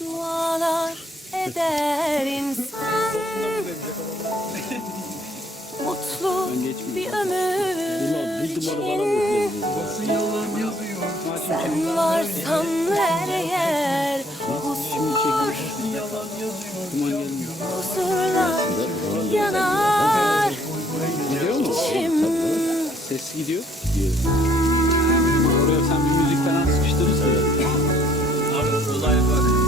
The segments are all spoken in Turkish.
Dualar eder insan. Mutlu bir ömür için. Sen varsan her yer huzur. Huzurla yanar. İçim Ses gidiyor. Oraya sen bir müzik falan sıkıştırırsın. Abi olay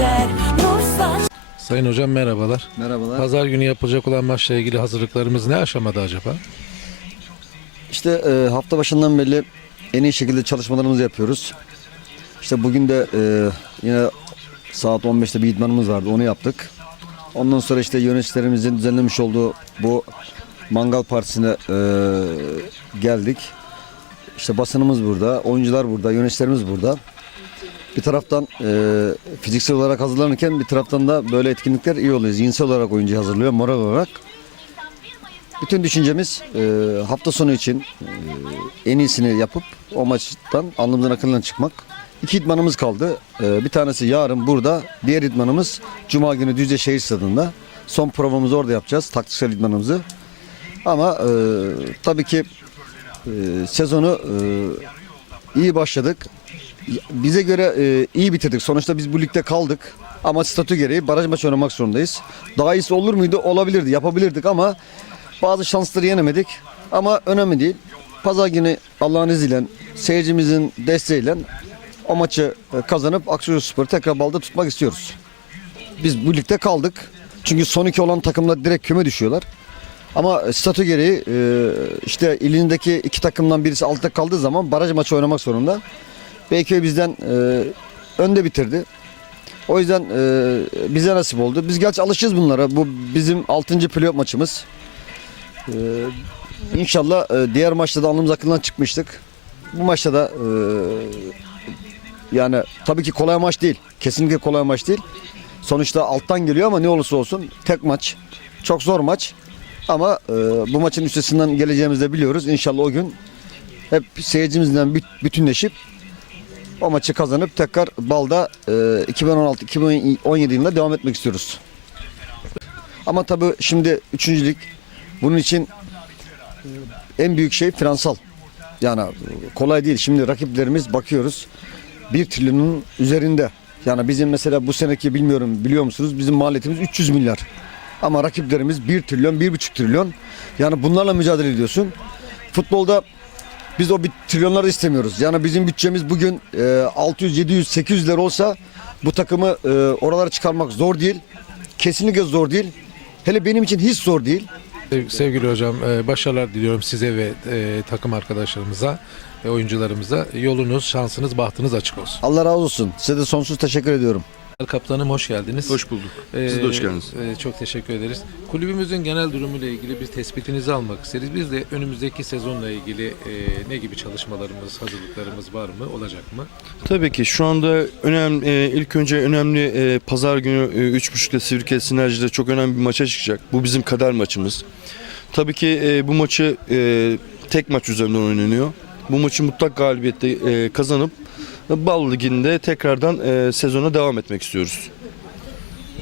Saç Sayın hocam merhabalar. Merhabalar. Pazar günü yapılacak olan maçla ilgili hazırlıklarımız ne aşamada acaba? İşte e, hafta başından beri en iyi şekilde çalışmalarımızı yapıyoruz. İşte bugün de e, yine saat 15'te bir idmanımız vardı. Onu yaptık. Ondan sonra işte yöneticilerimizin düzenlemiş olduğu bu mangal partisine e, geldik. İşte basınımız burada, oyuncular burada, yöneticilerimiz burada. Bir taraftan e, fiziksel olarak hazırlanırken bir taraftan da böyle etkinlikler iyi oluyor. Zihinsel olarak oyuncu hazırlıyor, moral olarak. Bütün düşüncemiz e, hafta sonu için e, en iyisini yapıp o maçtan alnımızın akılından çıkmak. İki idmanımız kaldı. E, bir tanesi yarın burada, diğer idmanımız Cuma günü Düzce Şehir Stadı'nda. Son provamızı orada yapacağız, taktiksel idmanımızı. Ama e, tabii ki e, sezonu e, iyi başladık. Bize göre e, iyi bitirdik. Sonuçta biz bu ligde kaldık. Ama statü gereği baraj maçı oynamak zorundayız. Daha iyisi olur muydu? Olabilirdi, yapabilirdik ama bazı şansları yenemedik. Ama önemli değil. Pazar günü Allah'ın izniyle seyircimizin desteğiyle o maçı e, kazanıp Aksuyu Spor'u tekrar balda tutmak istiyoruz. Biz bu ligde kaldık. Çünkü son iki olan takımlar direkt küme düşüyorlar. Ama statü gereği e, işte ilindeki iki takımdan birisi altta kaldığı zaman baraj maçı oynamak zorunda. Beyköy bizden e, önde bitirdi. O yüzden e, bize nasip oldu. Biz gerçi alışacağız bunlara. Bu bizim 6. playoff maçımız. E, inşallah e, diğer maçta da alnımız akıldan çıkmıştık. Bu maçta da e, yani tabii ki kolay maç değil. Kesinlikle kolay maç değil. Sonuçta alttan geliyor ama ne olursa olsun tek maç. Çok zor maç. Ama e, bu maçın üstesinden geleceğimizi de biliyoruz. İnşallah o gün hep seyircimizle büt- bütünleşip o maçı kazanıp tekrar Bal'da e, 2016-2017 yılında devam etmek istiyoruz. Ama tabii şimdi üçüncülük bunun için e, en büyük şey finansal. Yani e, kolay değil. Şimdi rakiplerimiz bakıyoruz 1 trilyonun üzerinde. Yani bizim mesela bu seneki bilmiyorum biliyor musunuz bizim maliyetimiz 300 milyar. Ama rakiplerimiz 1 trilyon, 1,5 trilyon. Yani bunlarla mücadele ediyorsun. Futbolda biz o bir trilyonları istemiyoruz. Yani bizim bütçemiz bugün e, 600, 700, 800 lira olsa bu takımı e, oralara çıkarmak zor değil. Kesinlikle zor değil. Hele benim için hiç zor değil. Sev- Sevgili hocam e, başarılar diliyorum size ve e, takım arkadaşlarımıza ve oyuncularımıza. Yolunuz, şansınız, bahtınız açık olsun. Allah razı olsun. Size de sonsuz teşekkür ediyorum. Kaptanım hoş geldiniz. Hoş bulduk. Siz de hoş geldiniz. e, çok teşekkür ederiz. Kulübümüzün genel durumuyla ilgili bir tespitinizi almak isteriz. Biz de önümüzdeki sezonla ilgili e, ne gibi çalışmalarımız, hazırlıklarımız var mı, olacak mı? Tabii ki şu anda önemli e, ilk önce önemli e, pazar günü e, 3.30'da Sivrikel Sinerji'de çok önemli bir maça çıkacak. Bu bizim kader maçımız. Tabii ki e, bu maçı e, tek maç üzerinden oynanıyor. Bu maçı mutlak galibiyetle e, kazanıp Bal Ligi'nde tekrardan e, sezona devam etmek istiyoruz.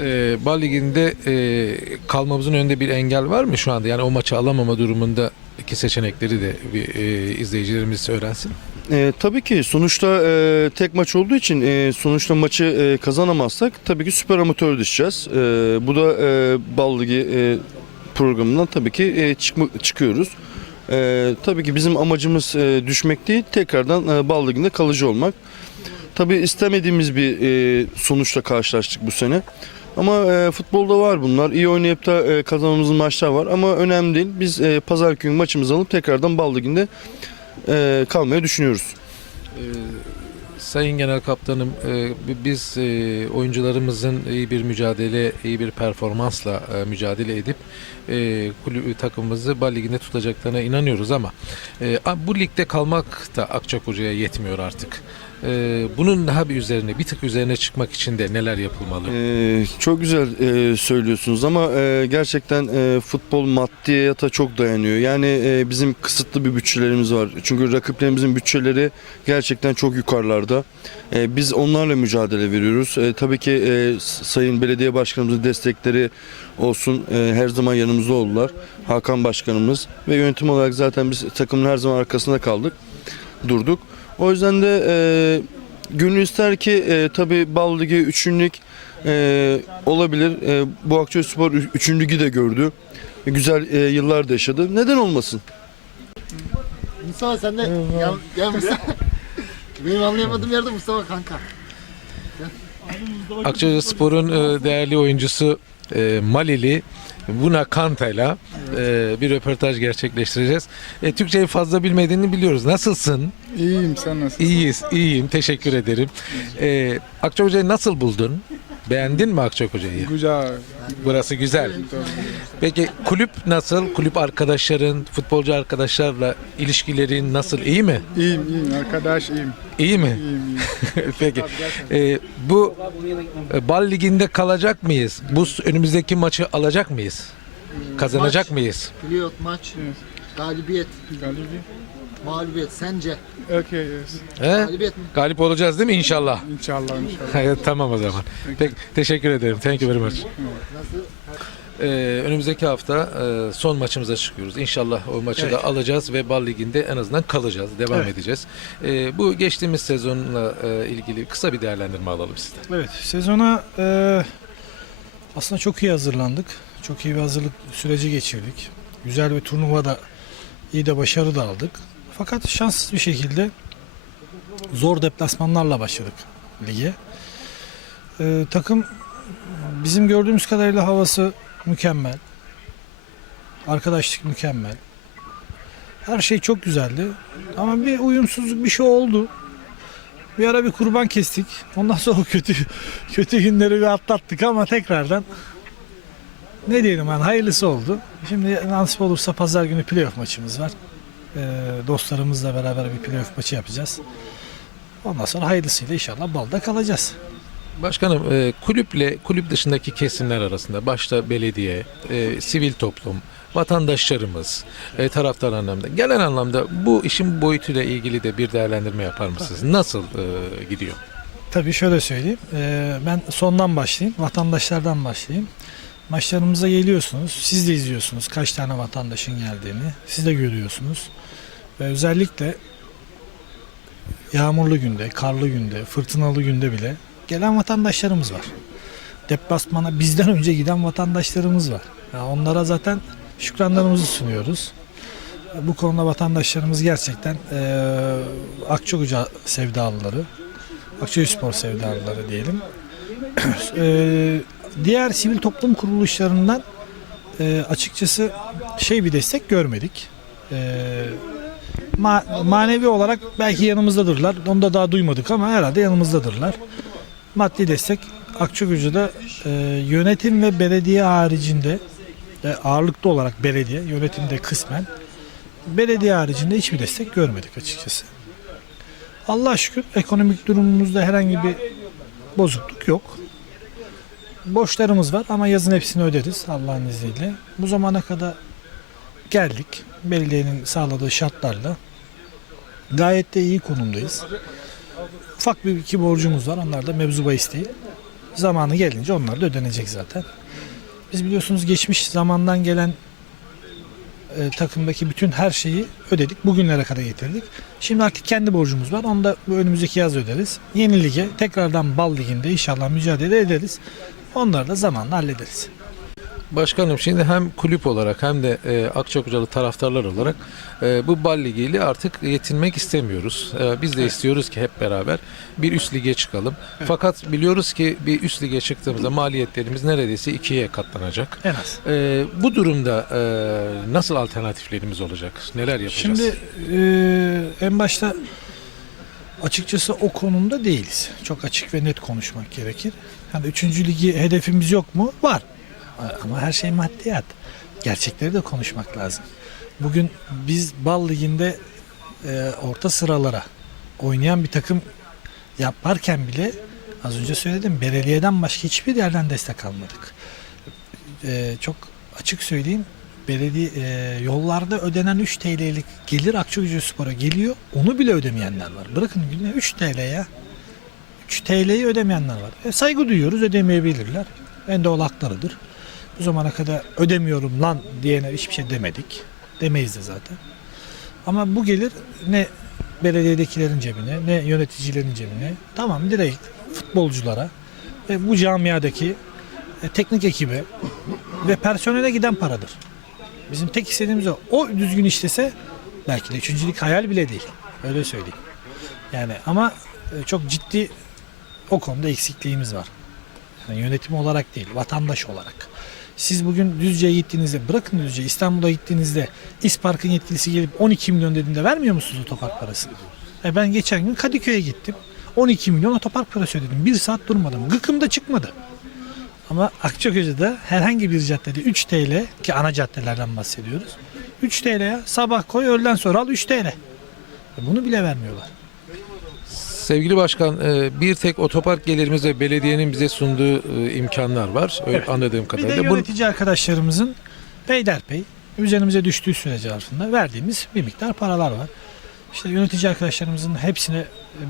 E, Bal Ligi'nde e, kalmamızın önünde bir engel var mı şu anda? Yani o maçı alamama durumunda iki seçenekleri de bir e, izleyicilerimiz öğrensin. E, tabii ki sonuçta e, tek maç olduğu için e, sonuçta maçı e, kazanamazsak tabii ki süper amatör düşeceğiz. E, bu da e, Bal Ligi e, programından tabii ki e, çıkma, çıkıyoruz. E, tabii ki bizim amacımız e, düşmek değil, tekrardan e, Bal Ligi'nde kalıcı olmak. Tabii istemediğimiz bir e, sonuçla karşılaştık bu sene. Ama e, futbolda var bunlar. İyi oynayıp da e, kazanmamız maçlar var. Ama önemli değil. Biz e, pazar günü maçımızı alıp tekrardan Bal Ligi'nde e, kalmayı düşünüyoruz. Ee, Sayın Genel Kaptanım, e, bi- biz e, oyuncularımızın iyi bir mücadele, iyi bir performansla e, mücadele edip kulübü takımımızı Bal Ligi'nde tutacaklarına inanıyoruz ama bu ligde kalmak da Akçakoca'ya yetmiyor artık. E, Bunun daha bir üzerine, bir tık üzerine çıkmak için de neler yapılmalı? Ee, çok güzel e, söylüyorsunuz ama e, gerçekten e, futbol maddiyata çok dayanıyor. Yani e, bizim kısıtlı bir bütçelerimiz var. Çünkü rakiplerimizin bütçeleri gerçekten çok yukarılarda. E, biz onlarla mücadele veriyoruz. E, tabii ki e, Sayın Belediye Başkanımızın destekleri olsun e, her zaman yanımızda oldular. Hakan Başkanımız ve yönetim olarak zaten biz takımın her zaman arkasında kaldık, durduk. O yüzden de e, gönül ister ki e, tabii Bal Ligi üçünlük e, olabilir. E, bu Akçayspor ü- üçüncü ligi de gördü. E, Güzel e, yıllar da yaşadı. Neden olmasın? Mustafa sen de gel, gel Mustafa. Benim anlayamadığım yerde Mustafa kanka. Akçakoca Spor'un e, değerli oyuncusu e, Malili Buna Kanta'yla e, bir röportaj gerçekleştireceğiz. E, Türkçeyi fazla bilmediğini biliyoruz. Nasılsın? İyiyim sen nasılsın? İyiyiz, iyiyim. Teşekkür ederim. E, Akçakoca'yı nasıl buldun? Beğendin mi Akçakoca'yı? Güzel. Burası güzel. Peki kulüp nasıl? Kulüp arkadaşların, futbolcu arkadaşlarla ilişkilerin nasıl? İyi mi? İyiyim iyiyim arkadaş iyiyim. İyi mi? İyiyim iyiyim. Peki. E, bu e, Bal Ligi'nde kalacak mıyız? Bu s- önümüzdeki maçı alacak mıyız? Kazanacak Maç. mıyız? Pilot maç, galibiyet, Galibi. Mağlubiyet sence? Okay yes. He? Galibiyet mi? Galip olacağız değil mi inşallah? İnşallah inşallah. Evet, tamam o zaman. Peki, teşekkür ederim. Thank you very much. Nasıl? Ee, önümüzdeki hafta e, son maçımıza çıkıyoruz. İnşallah o maçı da alacağız ve Bal Ligi'nde en azından kalacağız, devam Evet. edeceğiz. Ee, bu geçtiğimiz sezonla e, ilgili kısa bir değerlendirme alalım sizden. Evet, sezona e, aslında çok iyi hazırlandık. Çok iyi bir hazırlık süreci geçirdik. Güzel bir turnuvada iyi de başarı da aldık. Fakat şanssız bir şekilde zor deplasmanlarla başladık lige. E, takım bizim gördüğümüz kadarıyla havası mükemmel. Arkadaşlık mükemmel. Her şey çok güzeldi. Ama bir uyumsuzluk bir şey oldu. Bir ara bir kurban kestik. Ondan sonra kötü kötü günleri bir atlattık ama tekrardan ne diyelim yani hayırlısı oldu. Şimdi nasip olursa pazar günü playoff maçımız var. Ee, dostlarımızla beraber bir playoff maçı yapacağız. Ondan sonra hayırlısıyla inşallah balda kalacağız. Başkanım, e, kulüple kulüp dışındaki kesimler arasında başta belediye, e, sivil toplum, vatandaşlarımız, e, taraftar anlamda, genel anlamda bu işin boyutuyla ilgili de bir değerlendirme yapar mısınız? Nasıl e, gidiyor? Tabii şöyle söyleyeyim. Ben sondan başlayayım. Vatandaşlardan başlayayım. Maçlarımıza geliyorsunuz. Siz de izliyorsunuz kaç tane vatandaşın geldiğini. Siz de görüyorsunuz. Ve özellikle yağmurlu günde, karlı günde, fırtınalı günde bile gelen vatandaşlarımız var. Deplasmana bizden önce giden vatandaşlarımız var. Ya onlara zaten şükranlarımızı sunuyoruz. Bu konuda vatandaşlarımız gerçekten eee Akçakoca sevdalıları. Akçayspor sevdalıları diyelim. Eee, diğer sivil toplum kuruluşlarından eee, açıkçası şey bir destek görmedik. Eee, ma- manevi olarak belki yanımızdadırlar. Onu da daha duymadık ama herhalde yanımızdadırlar. Maddi destek Akçakoca'da eee, yönetim ve belediye haricinde e, ağırlıklı olarak belediye, yönetimde kısmen belediye haricinde hiçbir destek görmedik açıkçası. Allah'a şükür ekonomik durumumuzda herhangi bir bozukluk yok. Borçlarımız var ama yazın hepsini öderiz Allah'ın izniyle. Bu zamana kadar geldik. Belediyenin sağladığı şartlarla gayet de iyi konumdayız. Ufak bir iki borcumuz var. Onlar da mevzu bahis değil. Zamanı gelince onlar da ödenecek zaten. Biz biliyorsunuz geçmiş zamandan gelen e, takımdaki bütün her şeyi ödedik. Bugünlere kadar getirdik. Şimdi artık kendi borcumuz var. Onu da önümüzdeki yaz öderiz. Yeni lige tekrardan Bal Ligi'nde inşallah mücadele ederiz. Onları da zamanla hallederiz. Başkanım şimdi hem kulüp olarak hem de e, Akçakocalı taraftarlar olarak e, bu bal ligiyle artık yetinmek istemiyoruz. E, biz de istiyoruz ki hep beraber bir üst lige çıkalım. Fakat biliyoruz ki bir üst lige çıktığımızda maliyetlerimiz neredeyse ikiye katlanacak. En az. E, bu durumda e, nasıl alternatiflerimiz olacak? Neler yapacağız? Şimdi e, en başta açıkçası o konumda değiliz. Çok açık ve net konuşmak gerekir. Yani üçüncü ligi hedefimiz yok mu? Var. Ama her şey maddiyat. Gerçekleri de konuşmak lazım. Bugün biz Bal Ligi'nde e, orta sıralara oynayan bir takım yaparken bile az önce söyledim belediyeden başka hiçbir yerden destek almadık. E, çok açık söyleyeyim belediye e, yollarda ödenen 3 TL'lik gelir Akçakoca Spor'a geliyor. Onu bile ödemeyenler var. Bırakın günde 3 TL ya. 3 TL'yi ödemeyenler var. E, saygı duyuyoruz ödemeyebilirler. En doğal haklarıdır. Bu zamana kadar ödemiyorum lan diyene hiçbir şey demedik. Demeyiz de zaten. Ama bu gelir ne belediyedekilerin cebine ne yöneticilerin cebine. Tamam direkt futbolculara ve bu camiadaki e, teknik ekibe ve personele giden paradır. Bizim tek istediğimiz o. O düzgün işlese belki de üçüncülük hayal bile değil. Öyle söyleyeyim. Yani ama e, çok ciddi o konuda eksikliğimiz var. Yani yönetim olarak değil, vatandaş olarak. Siz bugün Düzce'ye gittiğinizde, bırakın Düzce, İstanbul'a gittiğinizde İspark'ın yetkilisi gelip 12 milyon dediğinde vermiyor musunuz otopark parasını? E ben geçen gün Kadıköy'e gittim. 12 milyon otopark parası ödedim. Bir saat durmadım. Gıkım da çıkmadı. Ama Akçakoca'da herhangi bir caddede 3 TL ki ana caddelerden bahsediyoruz. 3 TL'ye sabah koy öğleden sonra al 3 TL. E Bunu bile vermiyorlar. Sevgili Başkan, e, bir tek otopark gelirimiz ve belediyenin bize sunduğu e, imkanlar var. Öyle Evet. anladığım Bir de kadarıyla. Yönetici arkadaşlarımızın peyderpey üzerimize düştüğü sürece zarfında verdiğimiz bir miktar paralar var. İşte yönetici arkadaşlarımızın hepsine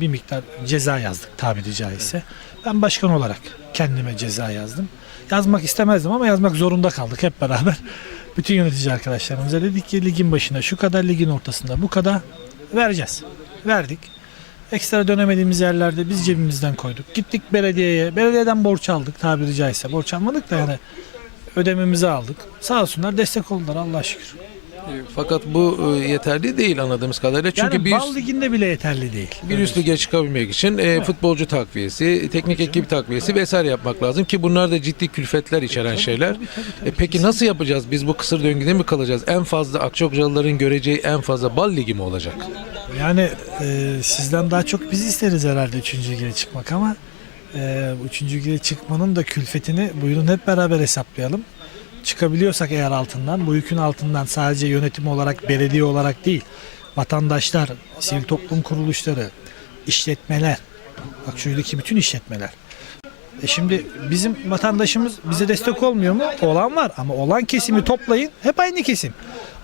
bir miktar ceza yazdık tabiri caizse. Ben başkan olarak kendime ceza yazdım. Yazmak istemezdim ama yazmak zorunda kaldık hep beraber. Bütün yönetici arkadaşlarımıza dedik ki ligin başında şu kadar ligin ortasında bu kadar vereceğiz. Verdik. Ekstra dönemediğimiz yerlerde biz cebimizden koyduk. Gittik belediyeye. Belediyeden borç aldık tabiri caizse. Borç almadık da yani ödememizi aldık. Sağ olsunlar destek oldular Allah şükür. E, Fakat bu e, yeterli değil anladığımız kadarıyla. Çünkü yani bir bal liginde bile yeterli değil. bir üst lige çıkabilmek için e, futbolcu takviyesi, teknik ekip takviyesi vesaire yapmak lazım ki bunlar da ciddi külfetler içeren şeyler. E, peki nasıl yapacağız? Biz bu kısır döngüde mi kalacağız? En fazla Akçakocalıların göreceği en fazla bal ligi mi olacak? Yani e, sizden daha çok biz isteriz herhalde 3. lige çıkmak ama e, 3. lige çıkmanın da külfetini buyurun hep beraber hesaplayalım. Çıkabiliyorsak eğer altından, bu yükün altından sadece yönetim olarak, belediye olarak değil, vatandaşlar, sivil toplum kuruluşları, işletmeler, bak şuradaki bütün işletmeler. E şimdi bizim vatandaşımız bize destek olmuyor mu? Olan var ama olan kesimi toplayın hep aynı kesim.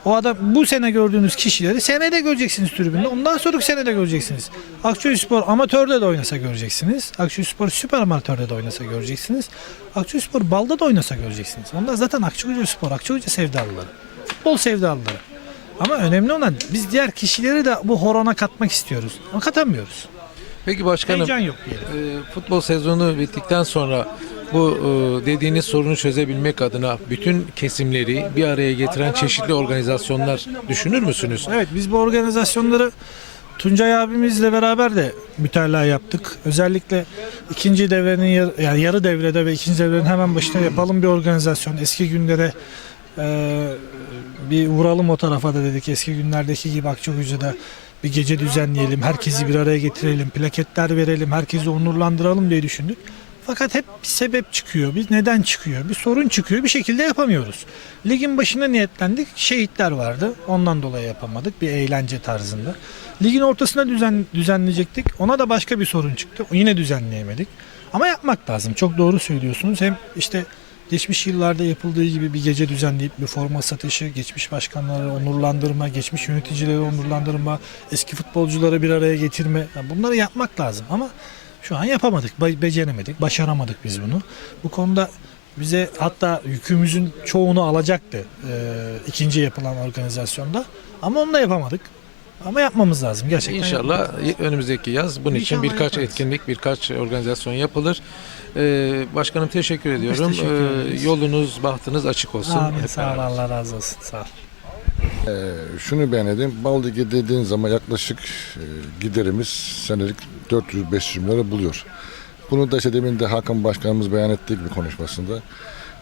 O adam bu sene gördüğünüz kişileri senede göreceksiniz tribünde. Ondan sonraki senede göreceksiniz. Akçayspor amatörde de oynasa göreceksiniz. Akçayspor süper amatörde de oynasa göreceksiniz. Akçayspor balda da oynasa göreceksiniz. Onlar zaten Akçayspor, Akçayspor sevdalıları. Futbol sevdalıları. Ama önemli olan biz diğer kişileri de bu horona katmak istiyoruz. Ama katamıyoruz. Peki başkanım Heyecan yok diyelim. e, futbol sezonu bittikten sonra bu e, dediğiniz sorunu çözebilmek adına bütün kesimleri bir araya getiren çeşitli organizasyonlar düşünür müsünüz? Evet biz bu organizasyonları Tuncay abimizle beraber de mütalaa yaptık. Özellikle ikinci devrenin yani yarı devrede ve ikinci devrenin hemen başında yapalım bir organizasyon. Eski günlere e, bir vuralım o tarafa da dedik. Eski günlerdeki gibi Akçakoca'da bir gece düzenleyelim. Herkesi bir araya getirelim. Plaketler verelim. Herkesi onurlandıralım diye düşündük. Fakat hep bir sebep çıkıyor. Bir neden çıkıyor? Bir sorun çıkıyor. Bir şekilde yapamıyoruz. Ligin başında niyetlendik. Şehitler vardı. Ondan dolayı yapamadık. Bir eğlence tarzında. Ligin ortasında düzen, düzenleyecektik. Ona da başka bir sorun çıktı. Yine düzenleyemedik. Ama yapmak lazım. Çok doğru söylüyorsunuz. Hem işte geçmiş yıllarda yapıldığı gibi bir gece düzenleyip bir forma satışı, geçmiş başkanları onurlandırma, geçmiş yöneticileri onurlandırma, eski futbolcuları bir araya getirme. Yani bunları yapmak lazım ama Şu an yapamadık, be- beceremedik, başaramadık biz bunu. Bu konuda bize hatta yükümüzün çoğunu alacaktı e, ikinci yapılan organizasyonda. Ama onu da yapamadık. Ama yapmamız lazım gerçekten. İnşallah yapmamız lazım. önümüzdeki yaz bunun için İnşallah birkaç yaparız. etkinlik, birkaç organizasyon yapılır. Ee, başkanım teşekkür ediyorum. teşekkür Ee, yolunuz, bahtınız açık olsun. Amin. Hep Sağ ol. Allah razı olsun. Sağ ol. Ee, şunu beğendim. Bal Ligi dediğin zaman yaklaşık e, giderimiz senelik 400-500 lira buluyor. Bunu da işte demin de Hakan Başkanımız beyan ettiği gibi konuşmasında.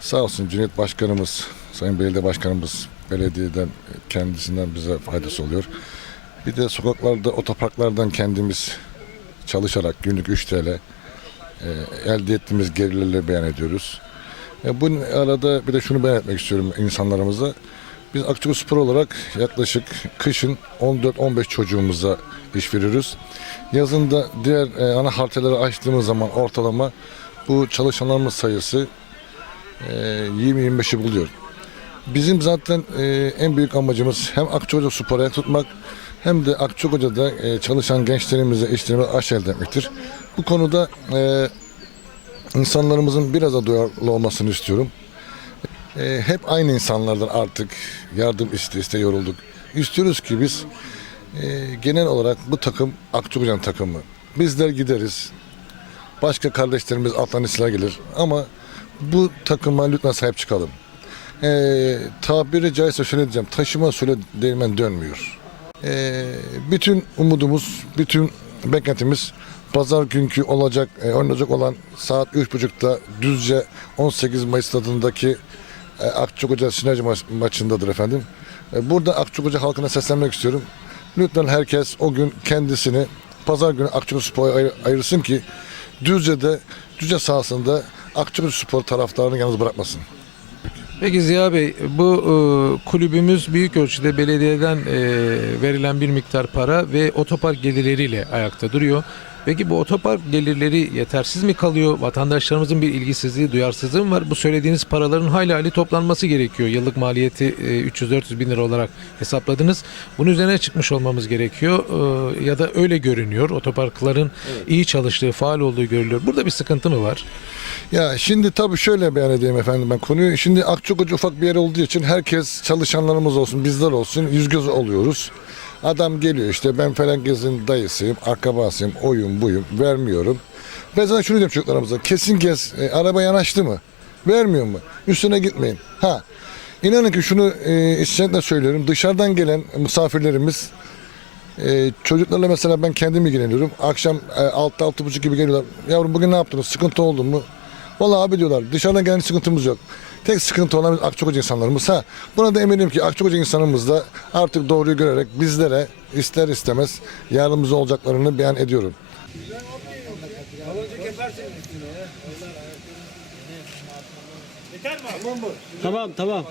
Sağ olsun Cüneyt Başkanımız, Sayın Belediye Başkanımız belediyeden kendisinden bize faydası oluyor. Bir de sokaklarda, otoparklardan kendimiz çalışarak günlük 3 TL e, elde ettiğimiz gelirlerle beyan ediyoruz. E, bunun arada bir de şunu beyan etmek istiyorum insanlarımıza. Biz Akçakoy Spor olarak yaklaşık kışın 14-15 çocuğumuza iş veriyoruz. Yazında diğer e, ana harteleri açtığımız zaman ortalama bu çalışanlarımız sayısı e, 20-25'i buluyor. Bizim zaten e, en büyük amacımız hem Akçakoca Spor'a tutmak hem de Akçakoca'da e, çalışan gençlerimize, işlerimize aş elde etmektir. Bu konuda e, insanlarımızın biraz da duyarlı olmasını istiyorum. E, hep aynı insanlardan artık yardım iste iste yorulduk. İstiyoruz ki biz e, genel olarak bu takım Akçakocan takımı. Bizler gideriz. Başka kardeşlerimiz silah gelir. Ama bu takıma lütfen sahip çıkalım. E, tabiri caizse şöyle diyeceğim. Taşıma söyle değirmen dönmüyor. E, bütün umudumuz, bütün beklentimiz pazar günkü olacak, e, oynanacak olan saat 3.30'da Düzce 18 Mayıs stadındaki e, Akçakoca Sinerji ma- maçındadır efendim. E, Burada Akçakoca halkına seslenmek istiyorum. Lütfen herkes o gün kendisini pazar günü Akçakoca Spor'a ayır- ayırsın ki Düzce'de, Düzce sahasında Akçakoca Spor taraftarını yalnız bırakmasın. Peki Ziya Bey, bu e, kulübümüz büyük ölçüde belediyeden e, verilen bir miktar para ve otopark gelirleriyle ayakta duruyor. Peki bu otopark gelirleri yetersiz mi kalıyor? Vatandaşlarımızın bir ilgisizliği, duyarsızlığı mı var? Bu söylediğiniz paraların hayli hayli toplanması gerekiyor. Yıllık maliyeti e, 300-400 bin lira olarak hesapladınız. Bunun üzerine çıkmış olmamız gerekiyor. E, ya da öyle görünüyor. Otoparkların iyi çalıştığı, faal olduğu görülüyor. Burada bir sıkıntı mı var? Ya şimdi tabii şöyle beyan edeyim efendim ben konuyu. Şimdi Akçakoca ufak bir yer olduğu için herkes çalışanlarımız olsun, bizler olsun yüz göz oluyoruz. Adam geliyor işte ben falan dayısıyım, akrabasıyım, oyun buyum, vermiyorum. Ben zaten şunu diyorum çocuklarımıza, kesin gez, e, araba yanaştı mı? Vermiyor mu? Üstüne gitmeyin. Ha, inanın ki şunu e, içtenlikle söylüyorum, dışarıdan gelen misafirlerimiz e, çocuklarla mesela ben kendim ilgileniyorum. Akşam e, 6-6.30 gibi geliyorlar. Yavrum bugün ne yaptınız? Sıkıntı oldu mu? Vallahi abi diyorlar dışarıdan gelen sıkıntımız yok. Tek sıkıntı olan Akçakoca insanlarımız. Ha, buna da eminim ki Akçakoca insanımız da artık doğruyu görerek bizlere ister istemez yardımcı olacaklarını beyan ediyorum. Tamam tamam.